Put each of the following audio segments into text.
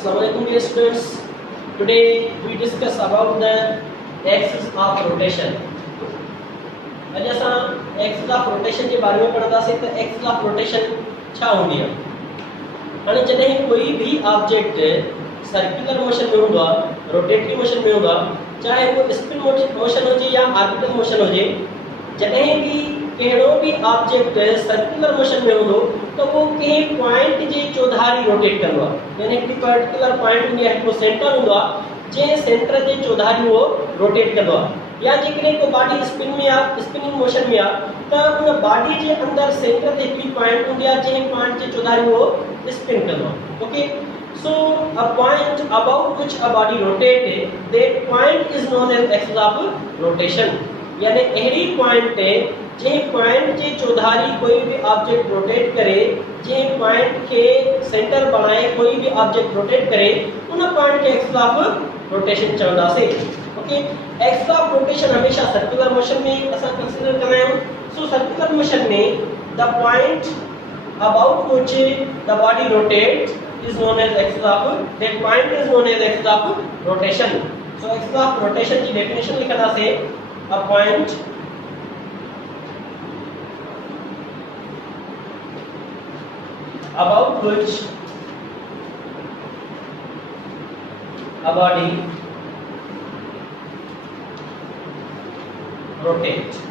Assalamualaikum dear students. Today we discuss about the axis of rotation. अॼु असां axis of rotation जे बारे में पढ़ंदासीं त axis of rotation छा हूंदी आहे। हाणे जॾहिं कोई भी ऑब्जेक्ट सर्कुलर मोशन में हूंदो आहे, रोटेटरी मोशन में हूंदो आहे, चाहे वो स्पिन मोशन हुजे या ऑर्बिटल मोशन हुजे, जॾहिं भी कहिड़ो भी ऑब्जेक्ट सर्कुलर मोशन में हूंदो तो वो कंहिं पॉइंट जे चौधारी रोटेट कंदो आहे। यानी हिकड़ी पर्टिकुलर पॉइंट हूंदी आहे, हिकड़ो सेंटर हूंदो आहे जे सेंटर जे चौधारी वो रोटेट कंदो आहे। या जेकॾहिं को बॉडी स्पिन में आहे, स्पिनिंग मोशन में आहे, त उन बॉडी जे अंदर सेंटर ते हिकड़ी पॉइंट हूंदी आहे जंहिं पॉइंट जे चौधारी वो स्पिन कंदो आहे। Okay, so a point about which a body rotates, that point is known as axis of rotation. यानी अहिड़ी पॉइंट जे पॉइंट जे चौधारी कोई भी ऑब्जेक्ट रोटेट करे, जे पॉइंट के सेंटर बनाए कोई भी ऑब्जेक्ट रोटेट करे, उन पॉइंट के एक्सिस ऑफ रोटेशन चवंदासीं। ओके, एक्सिस ऑफ रोटेशन हमेशा सर्कुलर मोशन में असां कंसीडर कंदा आहियूं। सो सर्कुलर मोशन में the point about which the body rotates is known as axis of, that point is known as axis of rotation. So axis of rotation की definition लिखना से a point about which a body rotates.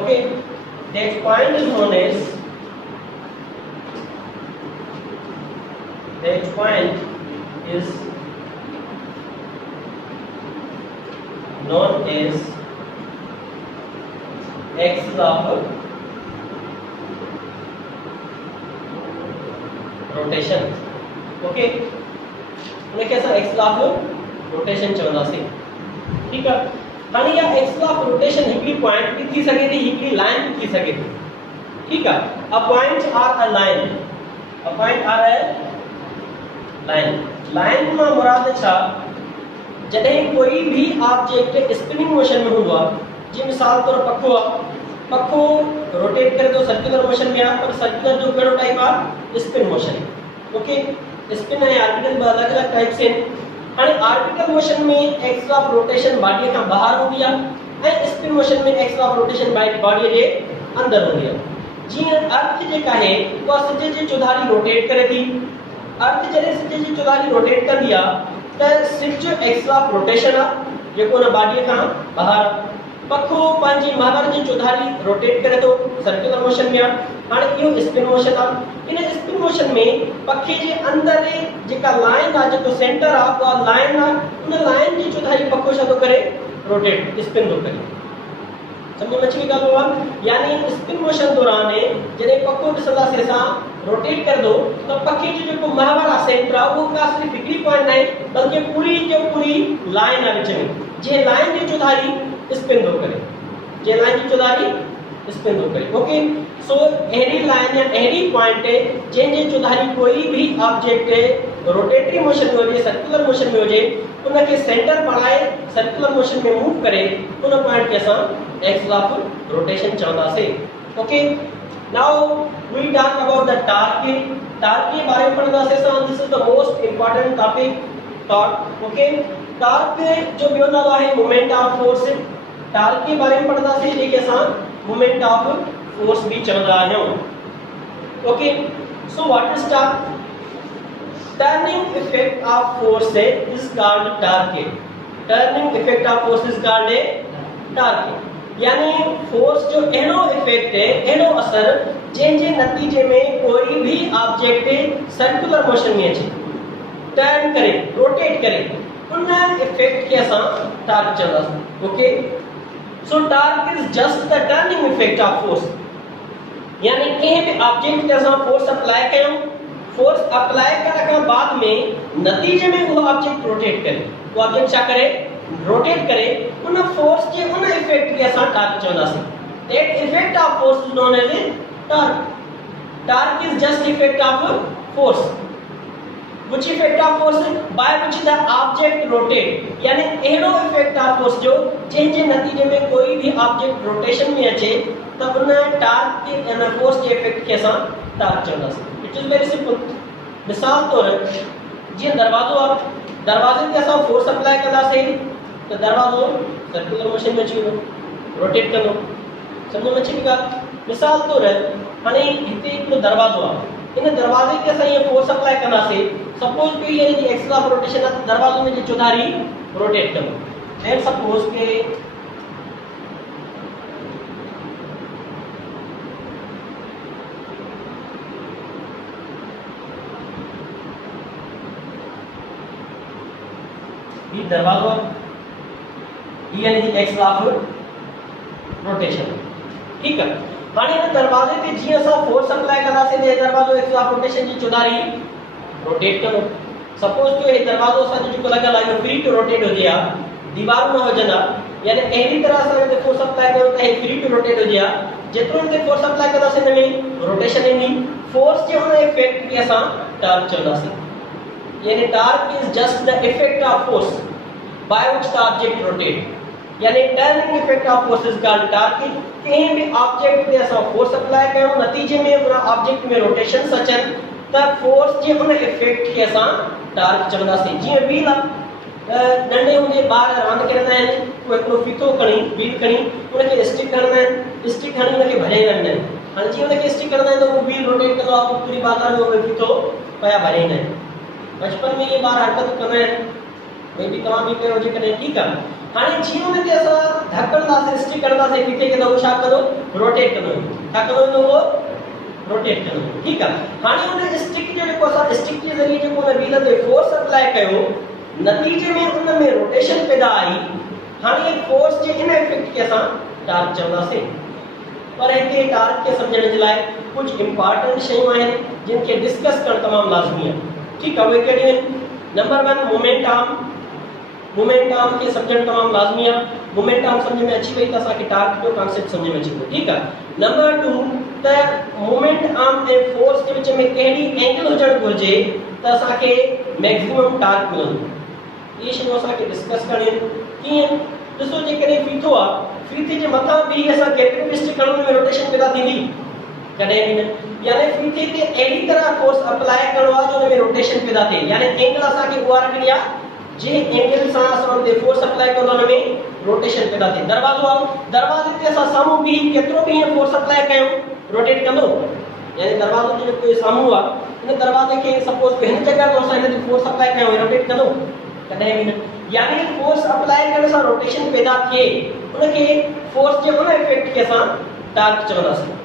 Okay, that point is known as, that point is known as axis of rotation. Okay, उन्हें कैसा axis of rotation चवंदासीं। ठीक है, हाणे या एक्सिस ऑफ रोटेशन हिकड़ी पॉइंट भी थी सके थी, हिकड़ी लाइन भी थी सके थी। ठीक है, a point or a line, a point or a line. Line में मुराद छा, जॾहिं कोई भी ऑब्जेक्ट स्पिनिंग मोशन में हूंदो आहे, जी मिसाल तौर पखो आहे, पखो रोटेट करे तो सर्कुलर मोशन में आहे, पर सर्कुलर जो कहिड़ो टाइप आहे, स्पिन मोशन। ओके, स्पिन ऐं ऑर्बिटल ॿ अलॻि अलॻि टाइप्स आहिनि। हाणे ऑर्बिटल मोशन में एक्सिस ऑफ रोटेशन बॉडी खां ॿाहिरि हूंदी आहे ऐं स्पिन मोशन में एक्सिस ऑफ रोटेशन बॉडी जे अंदर हूंदी आहे। जीअं अर्थ जेका आहे उहा सिज जे चौधारी रोटेट करे थी। अर्थ जॾहिं सिज जी चौधारी रोटेट कंदी आहे त सिज जो एक्सिस ऑफ रोटेशन आहे जेको उन बॉडीअ खां ॿाहिरि। पखो पंहिंजी महवर जी चौधारी रोटेट करे थो, सर्कुलर मोशन में आहे। हाणे इहो स्पिन मोशन आहे। इन स्पिन मोशन में पखे जे अंदर जेका लाइन आहे, जेको सेंटर आहे, उहा लाइन आहे। उन लाइन जी चौधारी पखो छा थो करे, रोटेट, स्पिन थो करे। समझ में अची वई ॻाल्हि आहे। यानी स्पिन मोशन दौरान जॾहिं पखो ॾिसंदासीं असां रोटेट करदो तो पखे जो जेको महवर आहे, सेंटर आहे, उहो का सिर्फ हिकड़ी पॉइंट आहे, बल्कि पूरी जो पूरी लाइन आहे विच में, जे लाइन जी चौधारी स्पिन थो करे, जे लाइन जी चौधारी स्पिन थो करे। ओके, सो अहिड़ी लाइन या अहिड़ी पॉइंट जंहिंजे चौधारी कोई भी ऑब्जेक्ट रोटेटरी मोशन में हुजे, सर्कुलर मोशन में हुजे, उनखे सेंटर बनाए सर्कुलर मोशन में मूव करे, उन पॉइंट खे असां एक्सिस ऑफ रोटेशन चवंदासीं। Okay, now we talk about the torque. Torque के बारे में पढ़ंदासीं असां। This is the most important topic, torque. Okay, torque जो ॿियो नालो आहे मोमेंट ऑफ फोर्स। टॉर्क के बारे में पढ़ंदासीं जेके असां मोमेंट ऑफ फोर्स भी चवंदा आहियूं। Okay, so what is torque? Turning effect of force is called torque. Turning effect of force is called torque. यानी फोर्स जो अहिड़ो इफेक्ट है, अहिड़ो असर जंहिंजे नतीजे में कोई भी ऑब्जेक्ट सर्कुलर मोशन में अचे, टर्न करे, रोटेट करे, उन इफेक्ट के असां टॉर्क चवंदासीं। Okay, so torque is just the turning effect of force. यानी कंहिं भी ऑब्जेक्ट ते असां फोर्स अप्लाई कयूं, फोर्स अप्लाई करण खां बाद में नतीजे में उहो ऑब्जेक्ट रोटेट करे, उहो ऑब्जेक्ट छा करे, रोटेट करे, उन फोर्स के उन इफेक्ट के असां टॉर्क चवंदासीं। That effect of force is known as a torque. Torque is just effect of force. which effect of force by which the object rotate। यानी अहिड़ो इफेक्ट ऑफ फोर्स जो जंहिंजे नतीजे में कोई भी ऑब्जेक्ट रोटेशन में अचे त उन टॉर्क के इन फोर्स के इफेक्ट के असां टॉर्क चवंदासीं। It is very simple. मिसाल तौर जी दरवाजो आप दरवाजे ते असां फोर्स अप्लाई कंदासीं त दरवाजो सर्कुलर मोशन में अची वेंदो रोटेट कंदो समझ में अची ॻाल्हि मिसाल तौर हाणे हिते हिकिड़ो दरवाजो आहे इन दरवाजे ते असां ये फोर्स अप्लाई कंदासीं सपोज कि ये जी एक्सिस ऑफ रोटेशन आहे दरवाजो में जी चौधारी रोटेट कंदो देन सपोज के ये दरवाजो यानी कि एक्स ऑफ रोटेशन ठीक है हाणे इन दरवाजे ते जी असा फोर्स अप्लाई कंदासीं ते दरवाजो एक्स ऑफ रोटेशन जी चौधारी रोटेट करो सपोज तो ये दरवाजो असा जो लगा है फ्री टू रोटेट हो गया दीवार में हो जना यानी एडी तरह से ते फोर्स अप्लाई करो त फ्री टू रोटेट हो गया जेतरो ते फोर्स अप्लाई कंदासीं न में रोटेशन ईंदी फोर्स जो हुन इफेक्ट के असा टॉर्क चवंदासीं यानी torque is just the effect of force by which the object rotate यानी turning effect of force is called torque कहीं भी ऑब्जेक्ट ते असा फोर्स अप्लाई कयो नतीजे में उन ऑब्जेक्ट में रोटेशन सचन त फोर्स जे उन इफेक्ट के असा टॉर्क चवंदासीं जी व्हील नंढे हुंदे बार रांद करंदा आहिनि कोई हिकिड़ो फीतो खणी व्हील खणी उनखे स्टिक करंदा आहिनि स्टिक खणी उनखे भॼाईंदा आहिनि हाणे जीअं उनखे स्टिक करंदा आहिनि त उहो व्हील रोटेट कंदो आहे पूरी बाज़ार में फीतो पया भॼाईंदा आहिनि बचपन में ये बार हरकत कंदा आहिनि वे भी तमाम भी कयो जे कने ठीक है हाने जीवन में असा धक्कन दासे स्टिक करदा से फीते के तो छा करो रोटेट करो छा करो तो वो रोटेट करो ठीक है हाने उन स्टिक जे को असा स्टिक के जरिए जो को व्हील ते फोर्स अप्लाई कयो नतीजे में उन में रोटेशन पैदा आई हाने फोर्स जे इन इफेक्ट के असा टॉर्क चवंदा से पर हिते टॉर्क के समझण जे लाए कुछ इंपॉर्टेंट शयूं आहिनि जिन के डिस्कस कर तमाम लाजमी है ठीक है वे कहिड़ी नंबर 1 मोमेंट आर्म के समझण तमाम लाजमी है मोमेंट आर्म समझ में अच्छी वही त असा के टॉर्क जो कांसेप्ट समझ में अची वियो ठीक है नंबर 2 त मोमेंट आर्म ए फोर्स के विच में केडी एंगल हुजण घुर्जे त असा के मैक्सिमम टॉर्क मिलंदो ये शयूं असा के डिस्कस करणी कीअं ॾिसो जे कॾहिं फीथो आहे फीथे जे मथां बि असां केतिरी बि स्टिक करण में रोटेशन पैदा थींदी कॾहिं बि न यानी फीथे ते अहिड़ी तरह फोर्स अप्लाई करणो आहे जो उन में रोटेशन पैदा थिए यानी एंगल असां के उहा रखणी आहे जे एंगल सां असां ते फोर्स अप्लाई कंदो उन में रोटेशन पैदा थिए दरवाजो आहे दरवाजे ते असां साम्हूं बि केतिरो बि फोर्स अप्लाई कयूं रोटेट कंदो यानी दरवाजो जो कोई साम्हूं आहे इन दरवाजे के सपोज हिन जगह तो असां इन ते फोर्स अप्लाई कयूं रोटेट कंदो कॾहिं बि न यानी फोर्स अप्लाई करण सां रोटेशन पैदा थिए उनके फोर्स जे उन इफेक्ट के असां टॉर्क चवंदासीं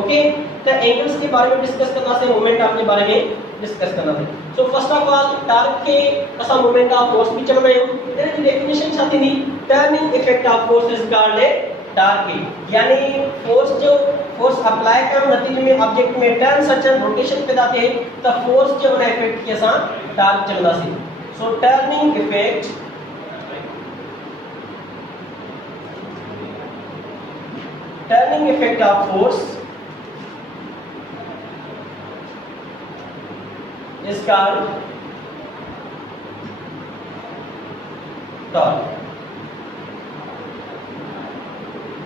ओके तो एंगल्स के बारे में डिस्कस करना से मोमेंट आर्म के बारे में डिस्कस करना है so first of all torque के असा मोमेंट ऑफ फोर्स भी चल रहे हो इधर की डेफिनेशन छा थी turning effect of force is called A torque यानी फोर्स जो फोर्स अप्लाई कर नतीजे में ऑब्जेक्ट में टर्न सचन रोटेशन पैदा थे तो फोर्स जो उन इफेक्ट के असा टॉर्क चलंदासी so turning effect of force is called torque.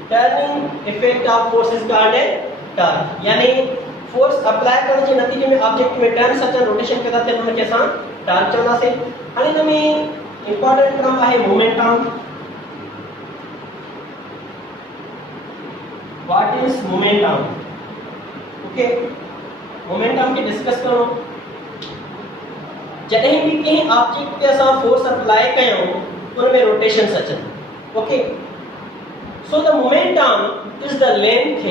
Turning effect of force is called a torque. यानी फोर्स अप्लाई करने के नतीजे में ऑब्जेक्ट में टर्न सचन रोटेशन पैदा थे उनके साथ टॉर्क चलना से आणि तुम्हें इंपॉर्टेंट टर्म आहे moment arm what is moment arm okay moment arm की डिस्कस करो जॾहिं भी कहीं ऑब्जेक्ट पे असा फोर्स अप्लाई कयो उन में rotation Sachan okay so the moment arm is the length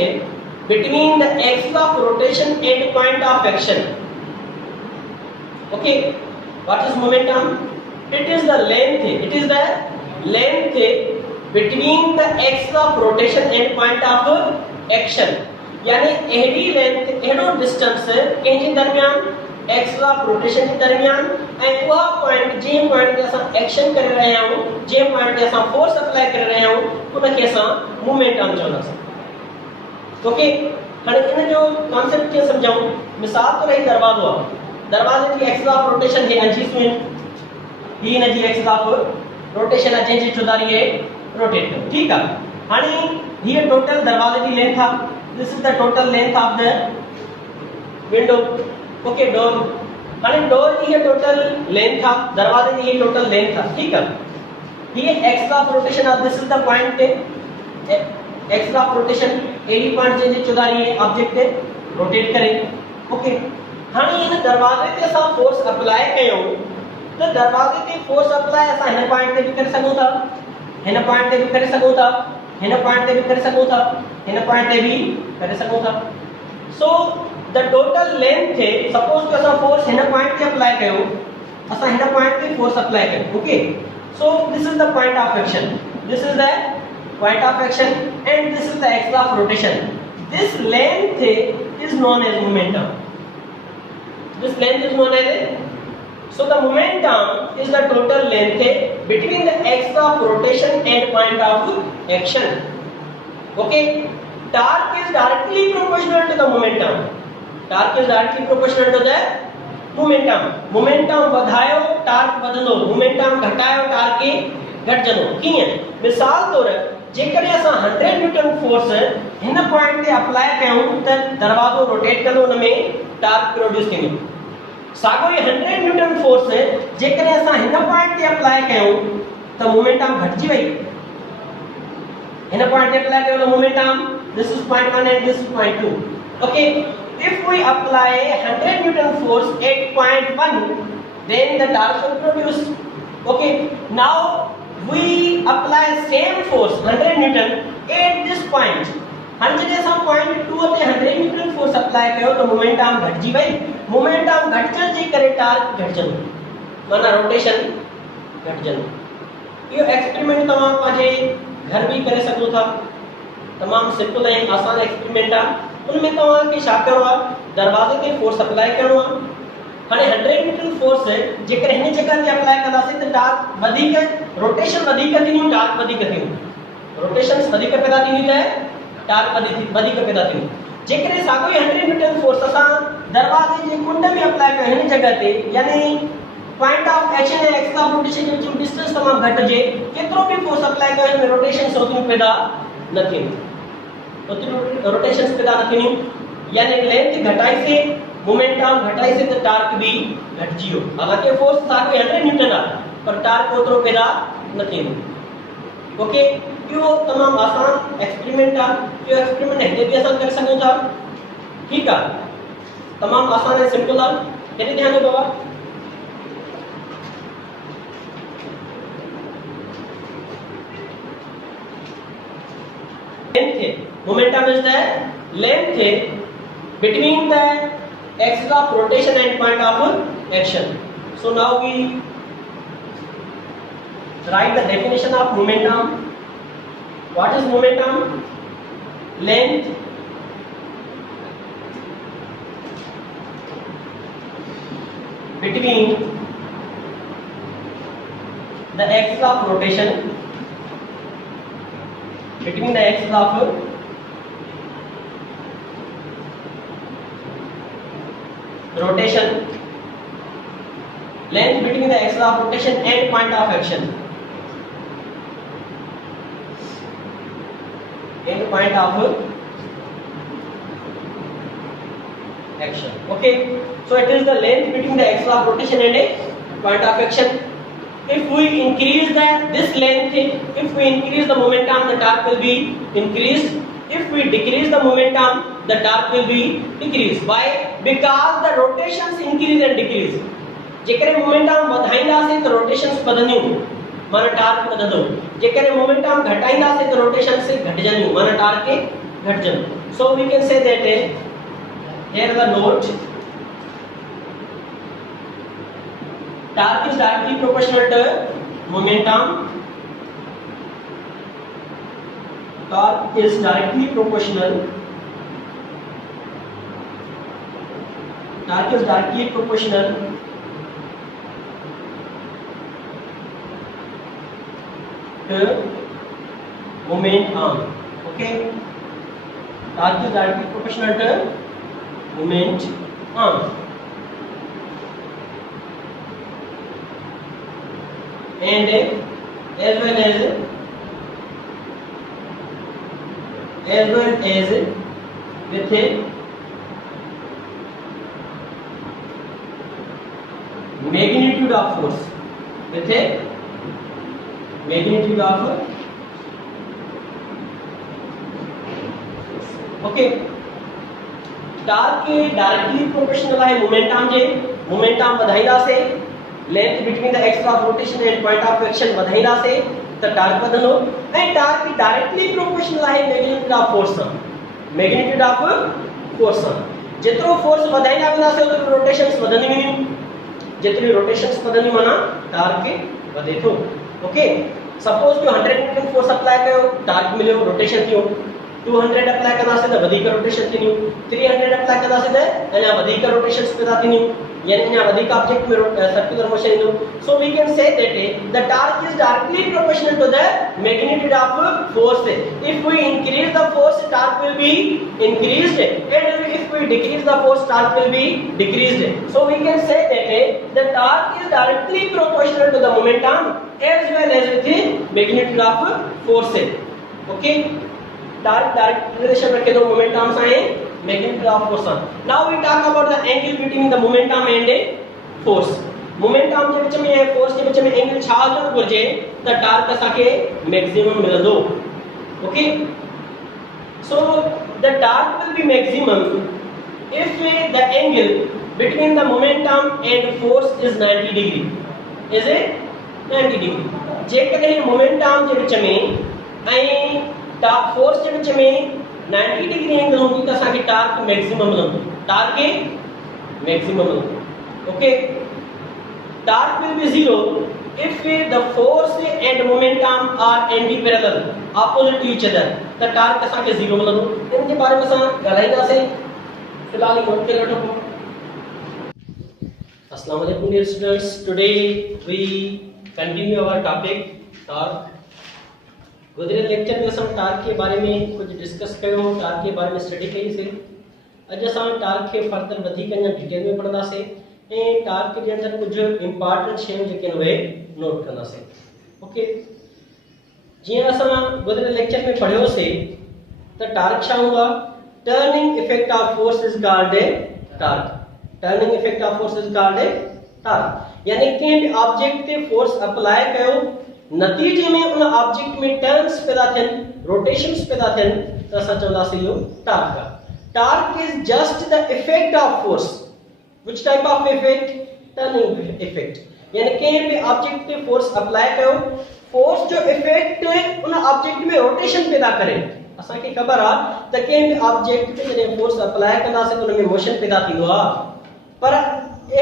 between the axis of rotation and point of action okay what is momentum it is the length between the axis of rotation and point of action यानी AD length एडो distance के जे दरमियान axis of rotation के दरमियान ए वो point जे point पे असा action कर रहे हूं जे पॉइंट पे असा फोर्स अप्लाई कर रहे हूं उन के असा मोमेंटम चवंदा ओके हाणे इन जो कांसेप्ट के समझाऊं मिसाल तो रही दरवाजो दरवाजे की एक्सिस ऑफ रोटेशन है अंजी स्विंग ही न जी एक्सिस ऑफ रोटेशन है जे चौधारी है रोटेट ठीक है हाणे ये टोटल दरवाजे की लेंथ है this is the total length of the window okay door हाणे डोर की ये टोटल लेंथ था, दरवाजे की ये टोटल लेंथ था, ठीक है। ये axis of rotation of this is the point axis of rotation एडी पॉइंट जे चौधारी है ऑब्जेक्ट है रोटेट करे, ओके। हाणे इन दरवाजे ते असा फोर्स अप्लाई कयो तो दरवाजे ते फोर्स अप्लाई असा हिन पॉइंट ते भी कर सकूं था, हिन पॉइंट ते भी कर सकूं था, हिन पॉइंट ते भी कर सकूं था, हिन पॉइंट ते भी कर सकूं था। सो द टोटल लेंथ थे सपोज कि असा फोर्स हिन पॉइंट ते अप्लाई कयो, असा हिन पॉइंट ते फोर्स अप्लाई कयो, okay. So this is the point of action, this is the point of action and this is the axis of rotation. This length is known as momentum. This length is known as so the momentum is the total length between the axis of rotation and point of action. Okay, torque is directly proportional to the momentum. Torque is directly proportional to the momentum. Momentum वधायो torque वधंदो, momentum घटायो torque घटजंदो। कीअं? मिसाल तौर जेकर असां 100 newton force हिन point ते apply कयूं त दरवाजो रोटेट कंदो, उन में टॉर्क प्रोड्यूस थींदो। साॻियो ई 100 न्यूटन फोर्स जेकर असां हिन पॉइंट ते अप्लाई कयूं त मोमेंटम घटिजी वई। हिन पॉइंट ते अप्लाई कयो त momentum this is point 1 and this is point 2, okay. If we apply 100 newton force at point 1 then the torque will produce, okay। now we apply same force 100 newton at this point। हर जगह सा point 2 ते 100 newton force apply कयो तो momentum घटजी वई। Momentum घटजण जे करे torque घटजंदो, माना rotation घटजंदो। यो experiment तमाम पाजे घर भी करे सको था, तमाम सिंपल है आसान एक्सपेरिमेंट आ। उनमें तमाम के छा करो आ दरवाजे ते फोर्स अप्लाई करो आ। हाने 100 न्यूटन फोर्स जेकर हिन जगह ते अप्लाई कंदासे त टॉर्क वधिक रोटेशन वधिक थींदी, टॉर्क वधिक थींदी। रोटेशंस वधिक पैदा थींदी त टॉर्क वधिक पैदा थींदी। जेकर साॻियो ई 100 न्यूटन फोर्स असां दरवाजे जे कुंड में अप्लाई कयो हिन जगह ते, यानी पॉइंट ऑफ एक्शन ऐं axis of rotation J which distance तमाम घट हुजे, केतिरो भी फोर्स अप्लाई कयो हिन में रोटेशन ओतिरियूं पैदा न थींदियूं, ओतिरियूं रोटेशंस पैदा न थींदियूं। यानी लेंथ घटाई से मोमेंटम घटाई से तो टॉर्क भी घटजी वियो। हालांकि फोर्स साॻियो 100 न्यूटन आहे पर टॉर्क ओतिरो पैदा न थींदो, ओके। यो तमाम आसान एक्सपेरिमेंट आ। यो एक्सपेरिमेंट हिते भी असां करे सघूं था, ठीक आ। तमाम आसान है, सिंपल आ। हिते ध्यान दो बाबा, length momentum is the length between the axis of rotation and point of action. So now we write the definition of momentum. What is momentum? Length between the axis of rotation, between the axis of rotation, length between the axis of rotation and point of action, and point of action, okay। So it is the length between the axis of rotation and a point of action. If we increase this length, if we increase the momentum, the torque will be increased. If we decrease the momentum, the torque will be decreased. Why? Because the rotations increase and decrease. जेकरे momentum वधाईंदासे तो rotations वधंदियूं, माना torque वधंदो। जेकरे momentum घटाईंदासे तो rotation से घटजंदियूं, माना torque घटजंदो। So we can say that here the note, torque is directly proportional to momentum. Torque is directly proportional. Torque is directly proportional to momentum. Okay. Torque is directly proportional to momentum. And as well as with magnitude of force with a magnitude of okay torque के directly proportional है momentum वधाइदा से length between the axis of rotation and point of action वधाइदा से त torque वधंदो ऐं torque की डायरेक्टली प्रोपोर्शनल है मैग्नीट्यूड ऑफ फोर्स जेतिरो फोर्स वधाइदा वेंदा से ओतिरो रोटेशंस वधंदी वेंदियूं जेतिरी रोटेशंस वधंदी माना टार्क के वधे थो ओके सपोज कि 100 न्यूटन फोर्स अप्लाई कयो टार्क मिलियो रोटेशन थियो 200 अप्लाई करना से त वधिक रोटेशन थिनियो 300 अप्लाई करना से त अना वधिक रोटेशंस पैदा थिनियो यानी अना वधिक ऑब्जेक्ट में सर्कुलर मोशन इंदो so we can say that the torque is directly proportional to the magnitude of force if we increase the force torque will be increased and if we decrease the force torque will be decreased so we can say that the torque is directly proportional to the momentum as well as with the magnitude of force okay direct relation रखे दो momentum से magnitude of force now we talk about the angle between the momentum and force momentum के बीच में है force के बीच में angle छा होतो घुर्जे त टार्क असा के मैक्सिमम मिलंदो okay so the torque will be maximum if the angle between the momentum and force is 90 degree is it 90 degree जेकॾहिं मोमेंटम जे विच में ऐं टार्क फोर्स जे विच में 90 डिग्री एंगल हूंदी त असांखे टार्क मैक्सिमम मिलंदो टार्क के मैक्सिमम मिलंदो okay torque will B zero if the force and momentum are anti-parallel opposite to each other त टार्क असांखे जीरो मिलंदो इन जे बारे में असां ॻाल्हाईंदासीं फिलहाल नोट करे वठो अस्सलाम वालेकुम dear students today we continue our topic torque गुजरे लेक्चर में असां टार्क के बारे में कुछ डिस्कस कयो टार्क के बारे में स्टडी कई से अज असां टार्क के फर्दर वधिक अञा डिटेल में पढ़ंदासीं ऐं टार्क के अंदर कुछ इंपॉर्टेंट शयूं जेके वे नोट कंदासीं ओके जीअं असां गुजरे लेक्चर में पढ़ियोसीं त टार्क छा हूंदो आहे turning effect of force is called a torque turning effect of force is called a torque यानी कंहिं भी ऑब्जेक्ट ते फोर्स अप्लाई कयो नतीजे में उन ऑब्जेक्ट में टर्न्स पैदा थियन रोटेशंस पैदा थियन त असां चवंदासीं इहो टार्क आहे torque is just the effect of force which type of effect turning effect यानी कंहिं भी ऑब्जेक्ट ते फोर्स अप्लाई कयो फोर्स जो इफेक्ट उन ऑब्जेक्ट में रोटेशन पैदा करे असां खे ख़बर आहे त कंहिं भी ऑब्जेक्ट ते जॾहिं फोर्स अप्लाई कंदासीं त उन में मोशन पैदा थींदो आहे पर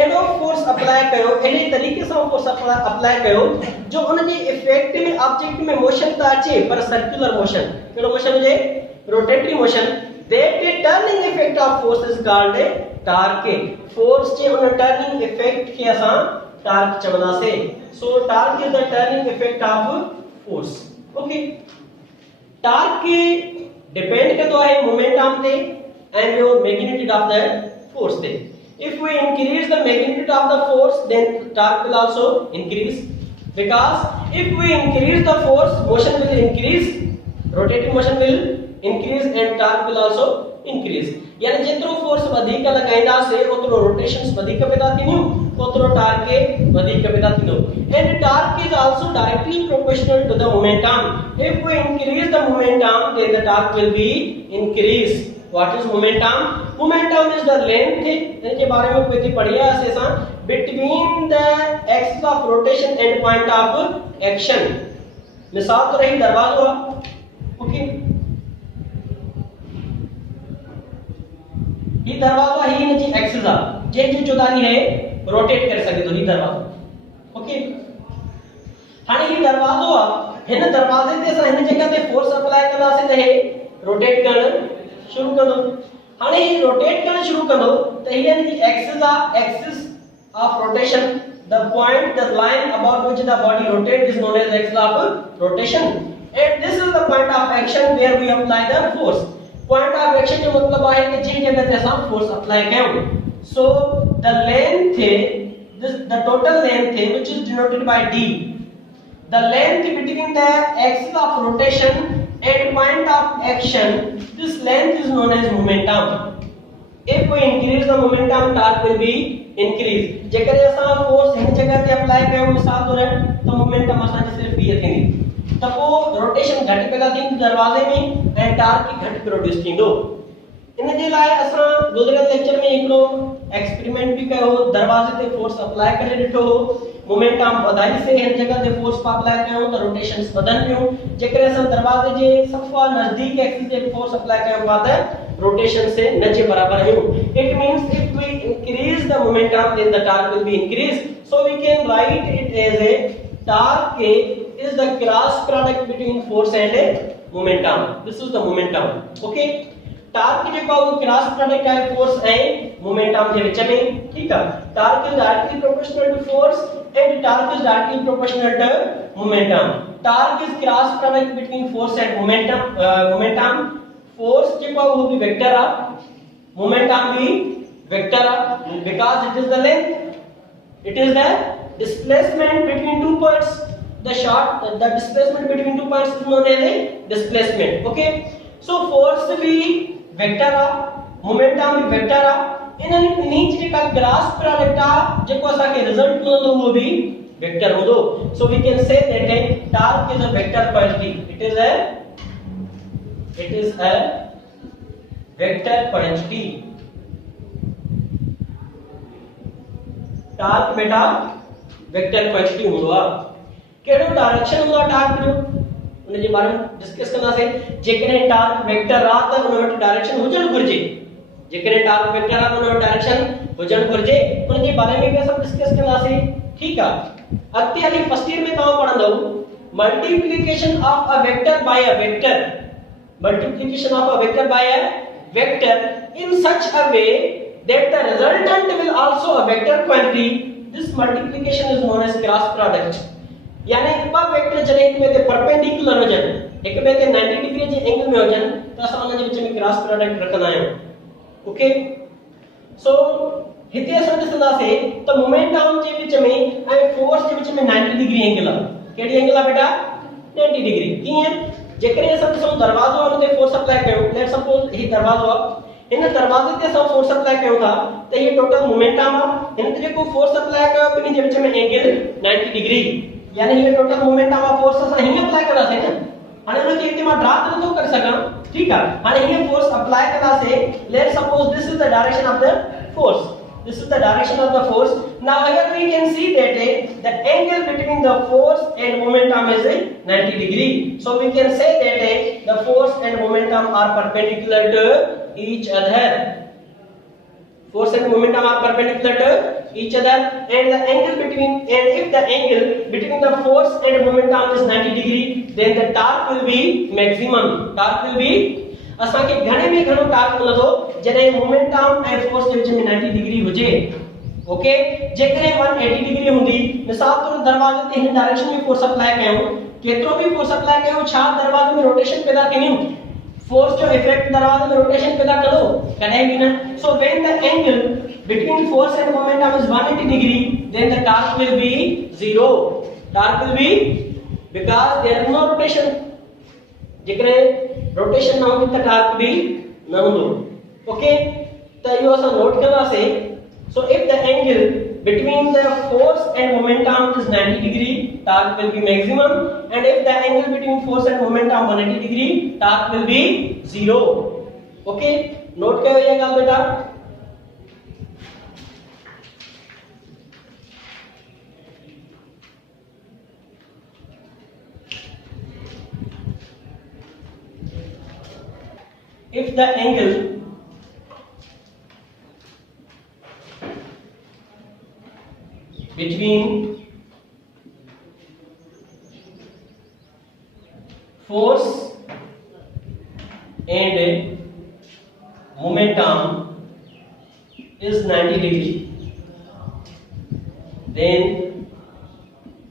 एडो फोर्स अप्लाई कयो एडे तरीके से फोर्स अप्लाई कयो जो उन जे इफेक्ट में ऑब्जेक्ट में मोशन त अचे पर सर्कुलर मोशन केडो मोशन हुजे rotatory motion that turning effect of force is called a torque force जे उन टर्निंग इफेक्ट के असा टार्क चवंदासे so torque is the turning effect of force okay torque के डिपेंड करतो है मोमेंटम ते and your magnitude of the force ते if we increase the magnitude of the force then torque will also increase because if we increase the force motion will increase rotating motion will increase and torque will also increase यानी जेतिरो force वधिक लगाइंदा से ओतिरो rotations वधिक पैदा थींदियूं ओतिरो torque के वधिक पैदा थींदो and torque is also directly proportional to the momentum if we increase the momentum then the torque will be increased what is momentum is the length इनके बारे में कोई पढ़िया है असां between the axis of rotation and point of action मिसाल तो रही दरवाजा ओके ये दरवाजा ही इन जी एक्सिस आ जे जो चौधारी है रोटेट कर सके तो ही दरवाजा ओके हाने ये दरवाजो आ हिन दरवाजे ते असां हिन जगह ते फोर्स अप्लाई कंदा से त हे रोटेट करण शुरू कंदो हाने ही रोटेट करण शुरू कंदो त ही इन जी axis of rotation the point the line about which the body rotates is known as axis of rotation and this is the point of action where we apply the force point of action जो मतलब है कि जिस जगह पे हम force apply करें so the length the total length which is denoted by d the length between the axis of rotation and point of action this length is known as momentum if we increase the momentum, torque will be increase. जेकर असा force हिन जगह ते apply कयो मिसाल तौर तो momentum असा सिर्फ ये थींदी त को रोटेशन घट पैदा थींदी दरवाजे में ऐं टार्क घट प्रोड्यूस थींदो। इन जे लाइ असा गुज़रियल लेक्चर में हिकड़ो एक्सपेरिमेंट भी कयो, दरवाजे ते फोर्स अप्लाई करे ॾिठो, मोमेंटम वधाई से हिन जगह ते फोर्स अप्लाई कयो त रोटेशंस वधन पियो। जेकर असा दरवाजे जे सफ़ा नजदीक एक्सिस ते फोर्स अप्लाई कयो बा त रोटेशन से न जे बराबर है। It means if we increase the momentum then the torque will be increased. So we can write it as a torque is the cross product between force and momentum. This is the momentum. Okay. Torque जो का वो cross product है force and momentum के बीच में, ठीक है। Torque is directly proportional to force and torque is directly proportional to momentum. Torque is cross product between force and momentum. Force जो का वो भी वेक्टर है, momentum भी वेक्टर है, because it is the length, it is the displacement between two points. The displacement between two points is known as a displacement. Okay, so force भी vector है, momentum भी वेक्टर है, इन्हीं चीज का क्रॉस प्रोडक्ट है जो को असा के रिजल्ट मिलंदो वो भी वेक्टर हूंदो। So we can say that torque is a vector quantity. It is a vector quantity. Torque बेटा वेक्टर क्वांटिटी हूंदो आ। केड़ो डायरेक्शन हूंदो आ टॉर्क जो उन जे बारे में डिस्कस करना से। जेकरे टॉर्क वेक्टर आ त उन वट डायरेक्शन हुजण घुर्जे, जेकरे टॉर्क वेक्टर आ त उन वट डायरेक्शन हुजण घुर्जे, उन जे बारे में भी सब डिस्कस करना से। ठीक आ, अगते हली फर्स्ट ईयर में तव्हां पढ़ंदो multiplication of a vector by a vector, multiplication of a vector by a vector in such a way that the resultant will also a vector quantity. This multiplication is known as cross product. यानी ब vector जने एक में ते perpendicular होजन, एक में ते 90 degree जे angle में होजन त असां उन जे विच में क्रॉस प्रोडक्ट रखंदा आहियूं। ओके, सो हिते असां ॾिसंदासे त मोमेंटम जे विच में ऐं फोर्स जे विच में 90 डिग्री एंगल आहे। केड़ी एंगल आहे बेटा? 90 डिग्री। कीअं? जेकरे असां ॾिसो दरवाजो उन ते फोर्स अप्लाई कयो, लेट सपोज ही दरवाजो आहे, इन दरवाजे ते असां फोर्स अप्लाई कयो था त ये टोटल मोमेंटम आहे। इन ते जेको फोर्स अप्लाई कयो बिनी जे विच में एंगल 90 डिग्री, यानी ये टोटल मोमेंटम ऑफ फोर्स असां ही अप्लाई कंदासीं न। हाणे उन खे हिते मां ड्रा त नथो करे सघां, ठीक आहे। हाणे ये फोर्स अप्लाई कंदासीं, let suppose this is the direction of the force, this is the direction of the force. Now here we can see that the angle between the force and momentum is 90 degree. So we can say that the force and momentum are perpendicular to each other. Force and momentum are perpendicular to each other, and the angle between, and if the angle between the force and momentum is 90 degree, then the torque will be maximum. Torque will be असा के घणे में घणो torque मिलंदो जने momentum ऐं force जे विच में 90 degree हुजे। ओके, जेकरे 180 डिग्री हुंदी, मिसाल तौर दरवाजे ते हिन डायरेक्शन में फोर्स अप्लाई कयो, केतिरो भी फोर्स अप्लाई कयो, छा दरवाजे में रोटेशन पैदा थींदी? फोर्स जो इफेक्ट दरवाजे में रोटेशन पैदा कंदो? कॾहिं भी न। So when the angle between force and momentum is 180 degree, then the torque will be 0. Torque will be because there is no rotation. जेकरे रोटेशन ना हो त टॉर्क भी न होंदो। ओके, त यो असा नोट करदासे। So if the angle between the force and momentum is 90 degree, torque will be maximum, and if the angle between force and momentum 180 degree, torque will be 0. Okay, note करो ये गाल बेटा। If the angle between force and momentum is 90 degree, then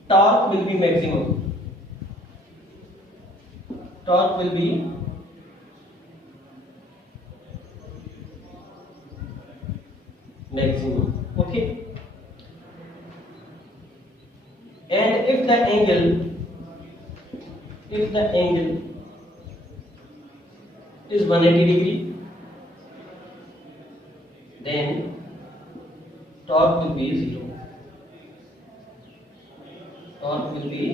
torque will be maximum. Torque will be maximum. Okay, and if the angle is 180 degree, then torque will be 0. Torque will be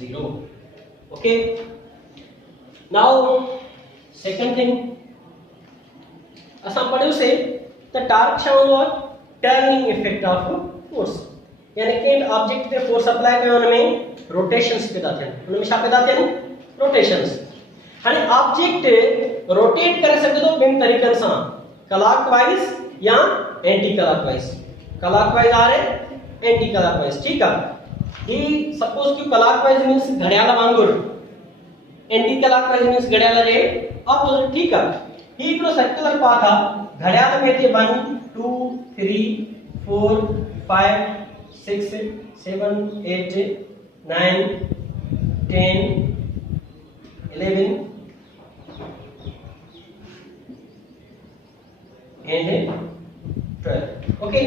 0. Okay. Now second thing, असां पढ़ियो से त torque छा हूंदो आहे? Turning effect of force, यानी के object ते फोर्स अप्लाई कयो हुन में रोटेशंस पैदा थियन, हुन में छा पैदा थियन? रोटेशंस। हाणे ऑब्जेक्ट रोटेट करे सघंदो ॿिनि तरीक़नि सां, क्लॉकवाइज या anti clockwise. Clockwise or anti clockwise, ठीक है। ही सपोज कि क्लॉकवाइज मींस घड़ियाल वांगुर, एंटी क्लॉकवाइज मींस घड़ियाल जे ऑपोजिट, ठीक है। ही हिकिड़ो सर्कुलर पाथ आहे, घड़ियाल में हिते 1 2 3 4 5 6 7 8 9 10 11 and 12। ओके।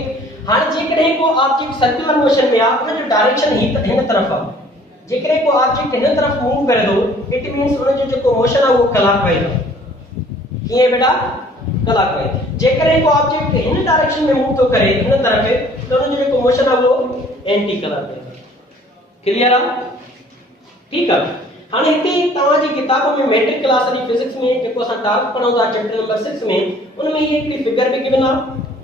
हाणे जेकॾहिं को ऑब्जेक्ट सर्कुलर मोशन में आहे, उन जो डायरेक्शन हिन तरफ़ आहे। जेकॾहिं को ऑब्जेक्ट हिन तरफ़ मूव करे थो, इट मींस उन जो जेको मोशन आहे उहो क्लॉकवाइज आहे। कीअं बेटा? क्लॉकवाइज। जेकॾहिं को ऑब्जेक्ट हिन डायरेक्शन में मूव थो करे हिन तरफ़, त उन जो जेको मोशन आहे उहो एंटी क्लॉकवाइज आहे। क्लियर आहे? ठीक आहे। हाणे हिते तव्हांजी किताब में मैट्रिक क्लास जी फिजिक्स में जेको असां टार्क पढ़ूं था चैप्टर नंबर 6 में, उन में ये हिकिड़ी फिगर बि गिवन आहे,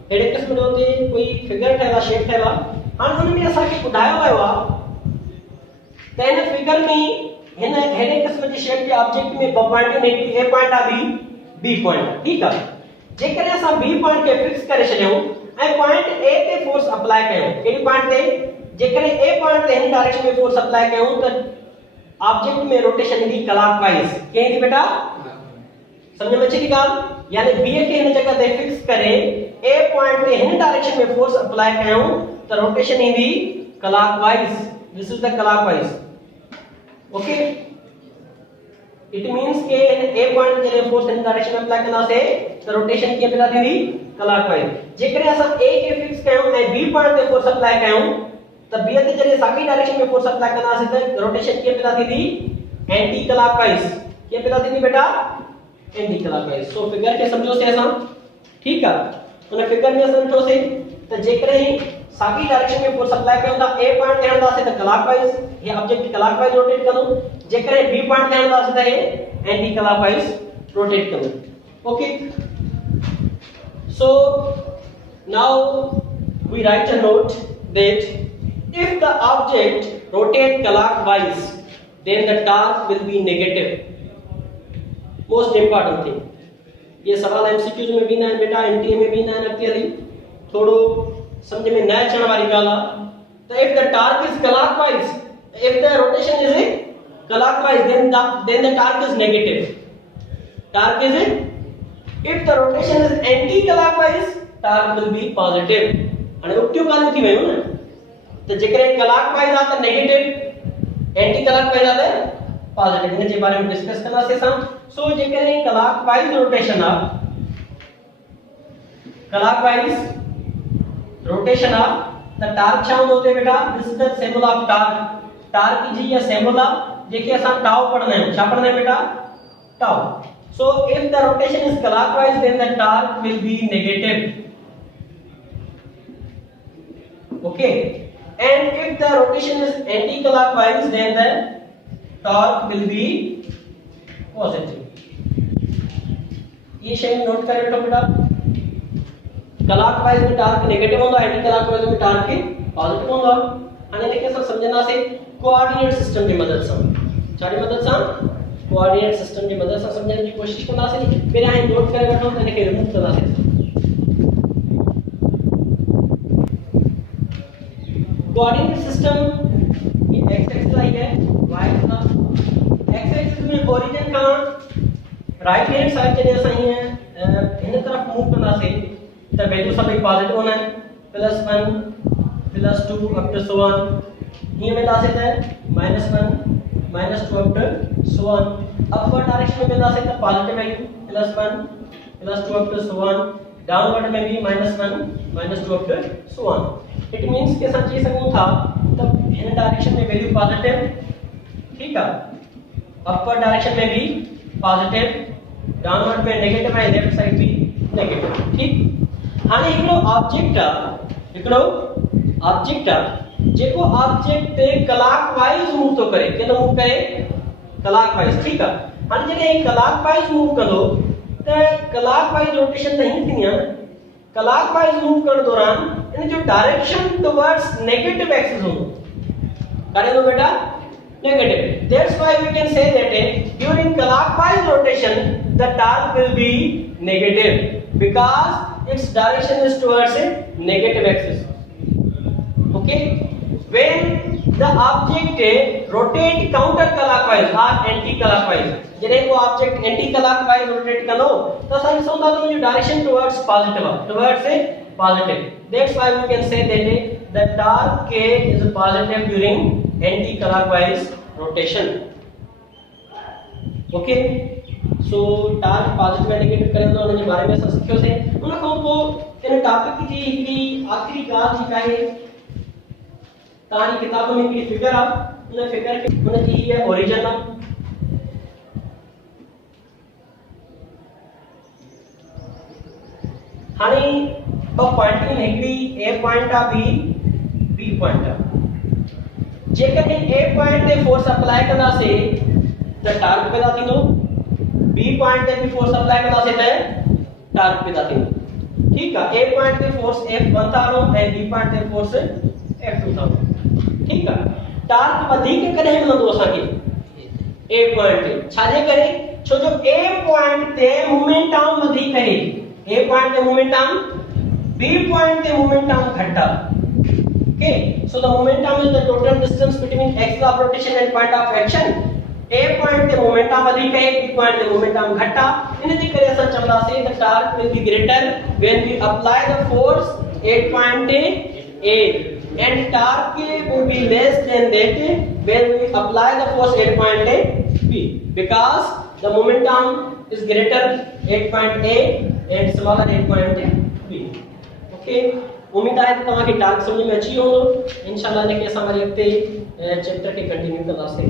अहिड़े क़िस्म जो हुते कोई फिगर ठहियल आहे, शेप ठहियल आहे। हाणे हुन में असांखे ॿुधायो वियो आहे त हिन फिगर में हिन अहिड़े क़िस्म जी शेप जे ऑब्जेक्ट में ॿ पॉइंट आहिनि, हिकिड़ी ए पॉइंट आहे, बी पॉइंट आहे, ठीक आहे। जेकॾहिं असां बी पॉइंट खे फिक्स करे छॾियूं ऐं पॉइंट ए ते फोर्स अप्लाई कयूं, कहिड़ी पॉइंट ते? जेकॾहिं ए पॉइंट ते हिन डायरेक्शन में फोर्स अप्लाई कयूं त ऑब्जेक्ट में रोटेशन ईंदी क्लॉकवाइज। कीअं ईंदी बेटा? समझ में अचे थी ॻाल्हि? यानी बी खे हिन जगह ते फिक्स करे ए पॉइंट ते हिन डायरेक्शन में फोर्स अप्लाई कयूं त रोटेशन ईंदी clockwise. This is the clockwise. Okay. It means के ए पॉइंट ते फोर्स हिन डायरेक्शन में अप्लाई कंदासे त रोटेशन कीअं पैदा थींदी? क्लॉकवाइज। जेकॾहिं असां ए खे फिक्स कयूं ऐं बी पॉइंट ते फोर्स अप्लाई कयूं त बी ते जॾहिं साॻी डायरेक्शन में फोर्स अप्लाई कंदासीं त रोटेशन कीअं पैदा थींदी? Anti clockwise. कीअं पैदा थींदी बेटा? Anti clockwise. सो फिगर खे समझोसीं असां, ठीक आहे। उन फिगर में असां ॾिठोसीं त जेकॾहिं साॻी डायरेक्शन में फोर्स अप्लाई कयूं था, ए पॉइंट ते हणंदासीं त क्लॉकवाइज, ये ऑब्जेक्ट क्लॉकवाइज रोटेट कंदो। जेकॾहिं बी पॉइंट ते हणंदासीं त ये एंटी क्लॉकवाइज रोटेट कंदो। Okay. So now we write a note that if the object rotate clockwise then the torque will be negative। most important thing, ये सवाल एमसीक्यूज में भी ना है बेटा, एनटीए में भी ना है, अक्चुअली थोड़ो समझ में न अचण वारी ॻाल्हि आहे। तो if the torque is clockwise, if the rotation is clockwise then the torque is negative। torque is if the rotation is anti clockwise torque will be positive। हाणे उल्टियूं ॻाल्हियूं थी वयूं न, तो जेकॾहिं क्लॉकवाइज आहे त नेगेटिव, एंटी क्लॉकवाइज आहे त पॉजिटिव। इन जे बारे में डिस्कस कंदासीं असां। सो जेकॾहिं क्लॉकवाइज रोटेशन आहे, क्लॉकवाइज रोटेशन आहे त टार्क छा हूंदो हुते बेटा? This is the symbol of torque. Torque जी या सिंबल आहे जेके असां टाउ पढ़ंदा आहियूं। छा पढ़ंदा आहियूं बेटा? Tau. So if the rotation is clockwise then the torque will be negative. Okay. And if the rotation is anti-clockwise, then the torque will be positive। ये शेप नोट कर बेटा बेटा। क्लॉकवाइज में टार्क नेगेटिव होगा, anti-clockwise में torque positive होगा। हाणे इनके सब समझंदासे कोऑर्डिनेट सिस्टम की मदद से। छाड़ी मदद से? कोऑर्डिनेट सिस्टम की मदद से समझने की कोशिश कंदासे। पहिरियां ही नोट करे वठो त इनके रिमूव कंदासे। कोऑर्डिनेट सिस्टम ये एक्स एक्सिस आई है, वाई का एक्स एक्सिस में ओरिजिन का राइट हैंड साइड जने असां हीअं हिन तरफ मूव कंदासीं त वैल्यू सभई पॉजिटिव होना है, +1 +2 अप टू सो ऑन। हीअं वेंदासीं त -1 -2 up to so on. Upward direction में वेंदासीं त positive value +1 +2 up to so on. Downward में भी -1 -2 up to so on. It means के असां चई सघूं था त हिन डायरेक्शन में वैल्यू पॉजिटिव, ठीक है, अपवर्ड डायरेक्शन में भी पॉजिटिव, डाउनवर्ड में नेगेटिव है, लेफ्ट साइड भी नेगेटिव। ठीक, हाणे हिकिड़ो ऑब्जेक्ट जेको ऑब्जेक्ट क्लॉकवाइज मूव तो करे, केनो मूव करे, क्लॉकवाइज। ठीक है, हाणे जॾहिं क्लॉकवाइज मूव कंदो त क्लॉकवाइज रोटेशन नहीं थी है। क्लॉकवाइज मूव करण दौरान इन जो डायरेक्शन टुवर्ड्स नेगेटिव एक्सिस हो, करे दो बेटा negative. That's why we can say that during clockwise rotation the torque will be negative because its direction is towards a negative axis. Okay, when the object rotate counter clockwise or anti clockwise, जॾहिं को object anti clockwise rotate कंदो त असां ॾिसूं था त जो direction towards positive, towards a positive. That's why we can say that the torque K is positive during anti-clockwise rotation. Okay, so torque positive and negative करें तो उनके बारे में सब सीखियो से उन खां पोइ इन टॉपिक जी हिकड़ी आखिरी ॻाल्हि जेका आहे तव्हांजी किताब में हिकड़ी फिगर आहे, उन फिगर खे उन जी हीअ ओरिजिन आहे। हाणे ॿ पॉइंट आहिनि, हिकड़ी ए पॉइंट आहे, बी पॉइंट आहे। जेकॾहिं ए पॉइंट ते फोर्स अप्लाई कंदासीं त टॉर्क पैदा थींदो, बी पॉइंट ते बि फोर्स अप्लाई कंदासीं त टॉर्क पैदा थींदो। ठीक आहे, ए पॉइंट ते फोर्स F1 था हणो ऐं बी पॉइंट ते फोर्स F2 था हणो। ठीक आहे, टॉर्क वधीक कॾहिं मिलंदो असांखे ए पॉइंट ते, छाजे करे, छो जो ए पॉइंट ते मोमेंटम वधीक आहे, ए पॉइंट ते मोमेंटम, बी पॉइंट ते मोमेंटम घट आहे। Okay, so the momentum is the total distance between axis of rotation and point of action. A point the momentum अधिक है, B point the momentum घटा। इन्हें जी करे ऐसा चलना से the torque will be greater when we apply the force at point A and torque will be less than that when we apply the force at point B because the momentum is greater at point A and smaller at point B. Okay. उम्मीद आहे त तव्हांखे task समझ में अची वियो हूंदो। इंशाल्लाह इनखे असां वरी अॻिते चैप्टर खे कंटिन्यू कंदासीं।